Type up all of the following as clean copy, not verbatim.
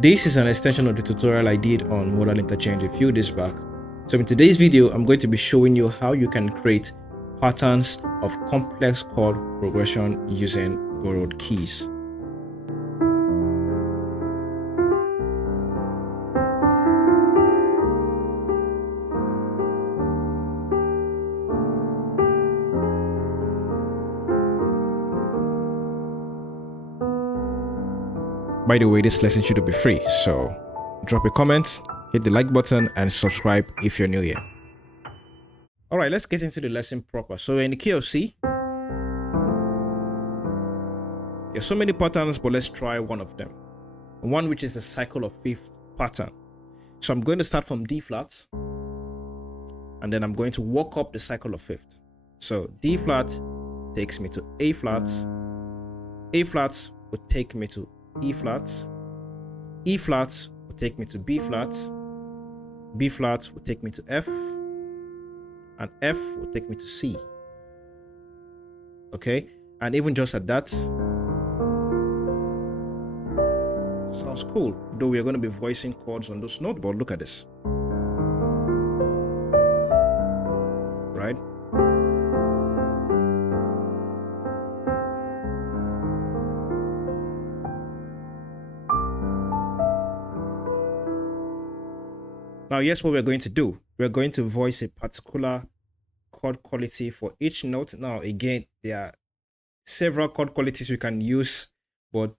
This is an extension of the tutorial I did on modal interchange a few days back. So in today's video, I'm going to be showing you how you can create patterns of complex chord progression using borrowed keys. By the way, this lesson should be free, so drop a comment, hit the like button, and subscribe if you're new here. All right, let's get into the lesson proper. So in the key of C, there's so many patterns, but let's try one of them. One which is the cycle of fifth pattern. So I'm going to start from D flat, and then I'm going to walk up the cycle of fifth. So D flat takes me to A flat would take me to E flat will take me to B flat will take me to F, and F will take me to C. Okay, and even just at that, sounds cool, though we are going to be voicing chords on those notes, but look at this, right? Now, here's what we're going to do. We're going to voice a particular chord quality for each note. Now, again, there are several chord qualities we can use, but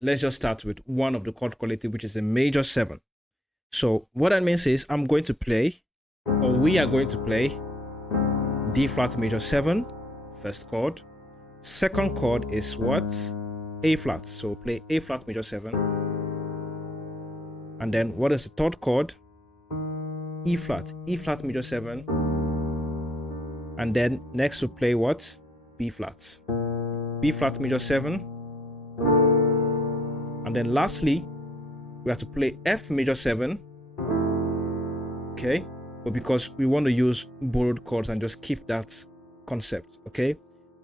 let's just start with one of the chord quality, which is a major 7. So what that means is I'm going to play, or we are going to play D flat major 7, first chord. Second chord is what? A flat. So play A flat major 7. And then what is the third chord? E flat major 7, and then next we play what? B flat major 7, and then lastly we have to play F major 7. Okay, but because we want to use borrowed chords and just keep that concept, okay,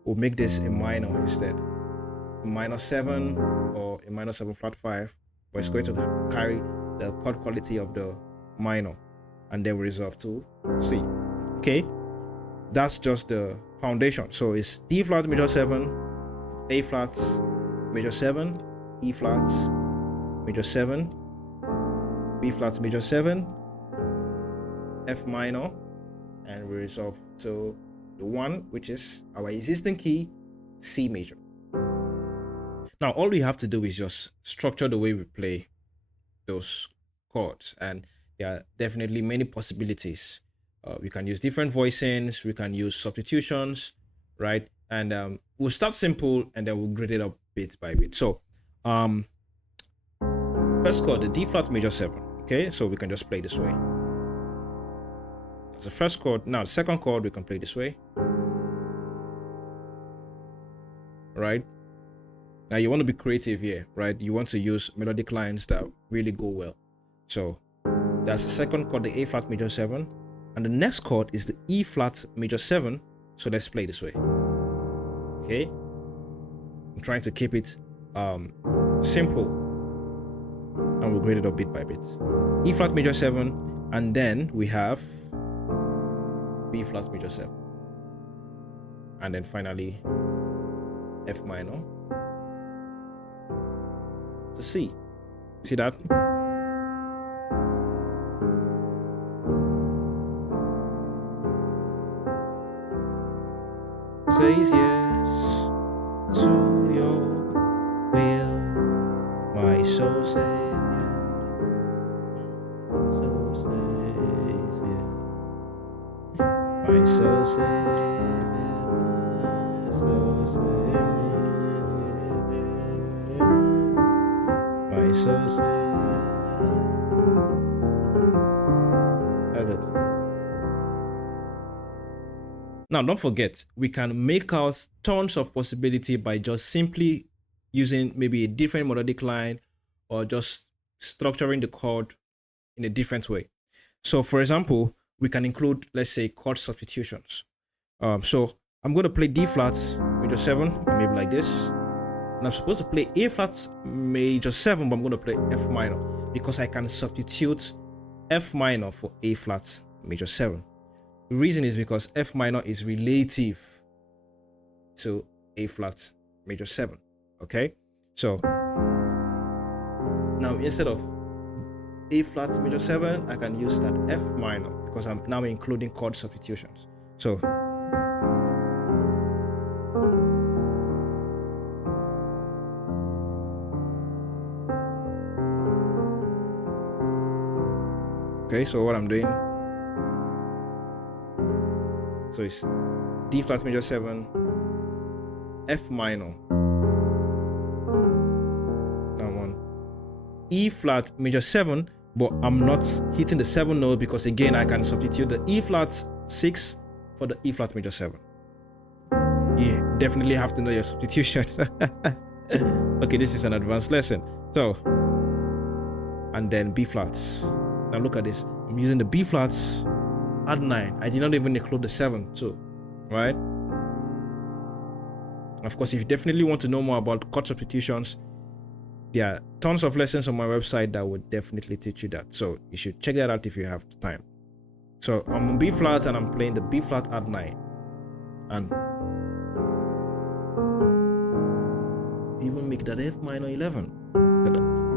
we'll make this a minor instead, a minor 7 or a minor 7 flat 5, but it's going to carry the chord quality of the minor, and then we resolve to C. Okay, that's just the foundation. So it's D flat major 7, A flat major 7, E flat major 7, B flat major 7, F minor, and we resolve to the one which is our existing key, C major. Now all we have to do is just structure the way we play those chords, and there are definitely many possibilities. We can use different voicings, we can use substitutions, right? And we'll start simple and then we'll grade it up bit by bit. So first chord, the D flat major 7. Okay, so we can just play this way. That's the first chord. Now the second chord we can play this way, right? Now you want to be creative here, right? You want to use melodic lines that really go well. So that's the second chord, the A flat major 7, and the next chord is the E flat major 7. So let's play this way. Okay, I'm trying to keep it simple, and we'll grade it up bit by bit. E flat major 7, and then we have B flat major 7, and then finally F minor to C. See that? Says yes to your will, my soul says yes, soul says yes, my soul says yes, my soul says yes, my soul says yes. That's it. Now, don't forget, we can make out tons of possibility by just simply using maybe a different melodic line or just structuring the chord in a different way. So, for example, we can include, let's say, chord substitutions. So I'm going to play D flat major 7, maybe like this, And I'm supposed to play A flat major 7, but I'm going to play F minor because I can substitute F minor for A flat major 7. The reason is because F minor is relative to A flat major 7. Okay, so now instead of A flat major 7, I can use that F minor because I'm now including chord substitutions. So okay, so what I'm doing, so it's D flat major 7, F minor, that one, E flat major 7, but I'm not hitting the 7 note because again I can substitute the E flat 6 for the E flat major 7. You definitely have to know your substitutions. Okay, this is an advanced lesson. So, and then B flats. Now look at this. I'm using the B flats, add 9. I did not even include the 7 too, right? Of course, if you definitely want to know more about chord substitutions, there are tons of lessons on my website that would definitely teach you that. So you should check that out if you have time. So I'm on B flat and I'm playing the B flat add 9. And even make that F minor 11. Look at that.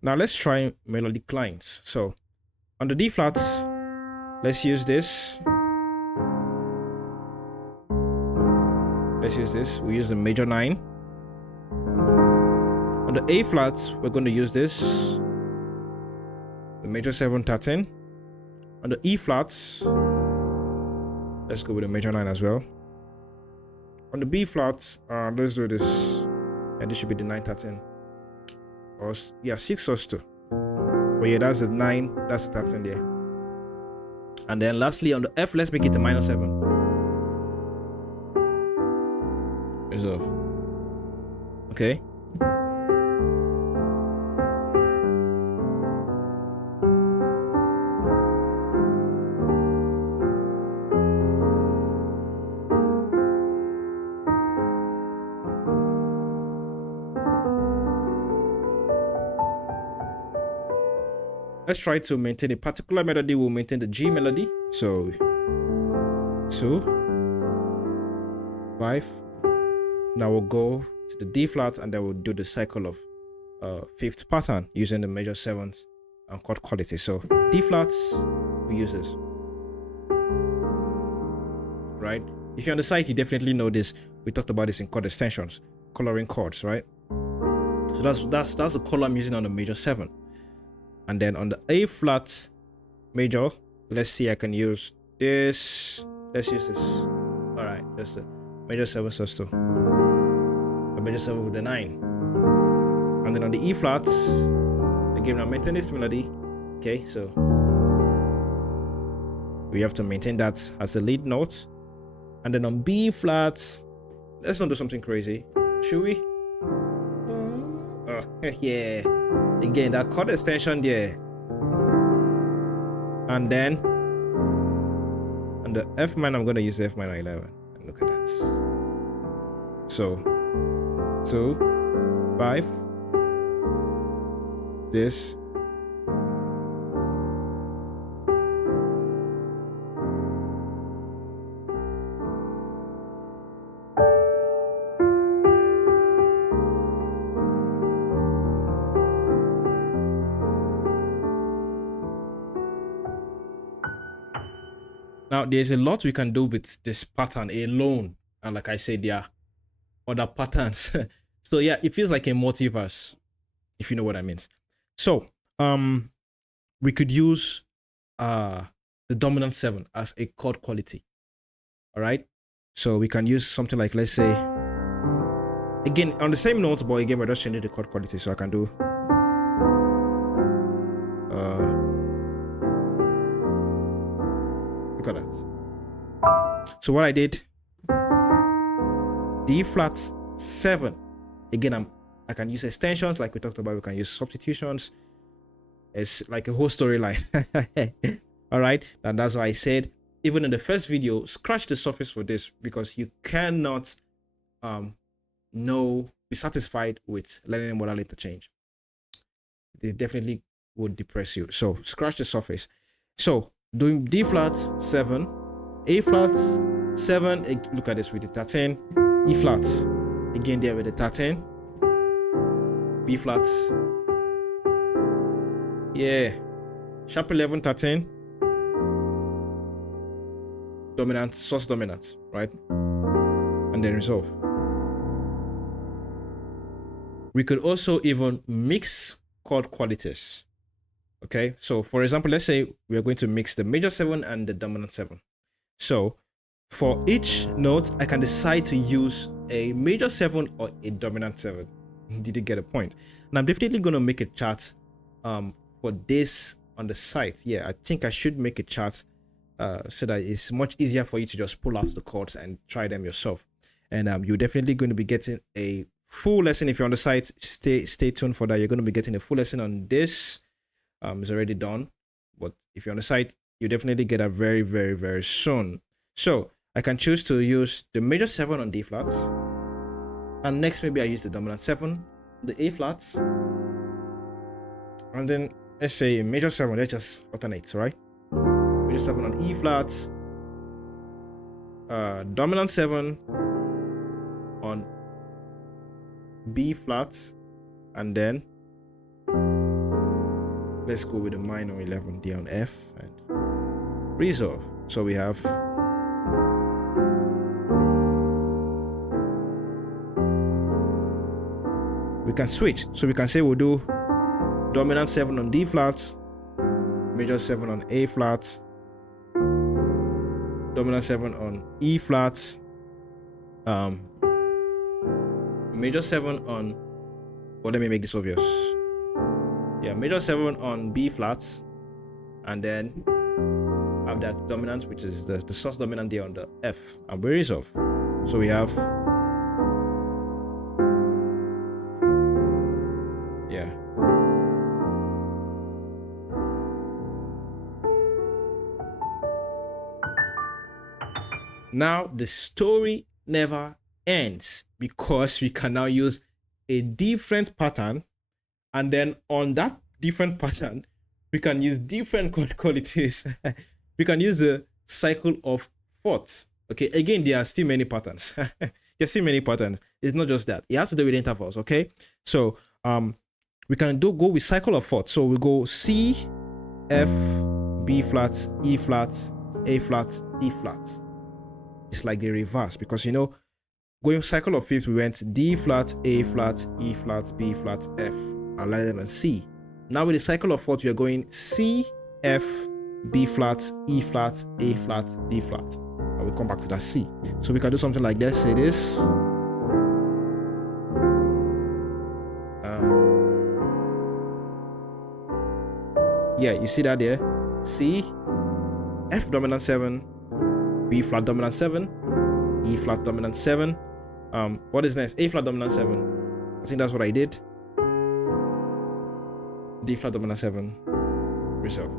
Now let's try melodic lines. So on the D flats, let's use this. We use the major 9. On the A flats, we're going to use this, the major 7 13. On the E flats, let's go with the major 9 as well. On the B flats, let's do this, and this should be the 9 13. Or yeah, 6 or 2. But yeah, that's the 9, that's the 13 there. And then lastly on the F, let's make it a minor 7. Resolve. Okay. Let's try to maintain a particular melody. We'll maintain the G melody. So 2, 5. Now we'll go to the D flat and then we'll do the cycle of 5th pattern using the major 7s and chord quality. So D flats, we use this. Right? If you're on the site, you definitely know this. We talked about this in chord extensions, coloring chords, right? So that's the color I'm using on the major 7. And then on the A flat major, let's see, I can use this. Let's use this. All right, that's the major 7 sus2. The major 7 with the 9. And then on the E flats, again, I'm maintaining this melody. Okay, so we have to maintain that as the lead note. And then on B flats, let's not do something crazy, should we? Oh, yeah. Again, that chord extension there. And then on the F minor, I'm going to use the F minor 11. And look at that. So 2, 5. This. Now, there's a lot we can do with this pattern alone. And like I said, there are other patterns. So yeah, it feels like a multiverse, if you know what I mean. So, we could use the dominant 7 as a chord quality. All right. So we can use something like, let's say, again, on the same notes, but again, we're just changing the chord quality. So I can do look at that. So what I did, D flat 7. Again, I'm I can use extensions like we talked about. We can use substitutions. It's like a whole storyline. All right, and that's why I said even in the first video, scratch the surface for this, because you cannot be satisfied with learning modal interchange. It definitely would depress you. So scratch the surface. So doing D flat 7, A flat 7. Look at this with the 13, E flats again there with the 13, B flats. Yeah, sharp 11, 13, dominant, sus dominant, right? And then resolve. We could also even mix chord qualities. Okay, so for example, let's say we are going to mix the major 7 and the dominant 7. So for each note, I can decide to use a major 7 or a dominant 7. Did you get a point? And I'm definitely going to make a chart for this on the site. Yeah, I think I should make a chart so that it's much easier for you to just pull out the chords and try them yourself. And you're definitely going to be getting a full lesson. If you're on the site, stay tuned for that. You're going to be getting a full lesson on this. It's already done, but if you're on the site, you definitely get that very, very, very soon. So I can choose to use the major 7 on D flats, and next maybe I use the dominant 7, the A flats, and then let's say major 7. Let's just alternate, right? Major 7 on E flats, dominant 7 on B flats, and then let's go with the minor 11 D on F and resolve. So we have we can switch. So we can say we'll do dominant 7 on D flats, major 7 on A flats, dominant 7 on E flats, major 7 on, well, let me make this obvious. Yeah, major 7 on B flats, and then have that dominant, which is the sus dominant there on the F, and we resolve. So we have, yeah. Now the story never ends, because we can now use a different pattern, and then on that different pattern we can use different chord qualities. We can use the cycle of fourths. Okay, again, there are still many patterns. There's still many patterns. It's not just that. It has to do with intervals. Okay, so we can go with cycle of fourths. So we go C, F, B flat, E flat, A flat, D flat. It's like the reverse, because you know, going cycle of fifths, we went D flat, A flat, E flat, B flat, F, and landed on C. Now with the cycle of fourths, we are going C, F, B flat, E flat, A flat, D flat, and we'll come back to that C. So we can do something like this. Say this. Yeah, you see that there? C, F dominant 7, B flat dominant 7, E flat dominant 7. What is next? A flat dominant 7. I think that's what I did. D flat dominant 7. Resolve.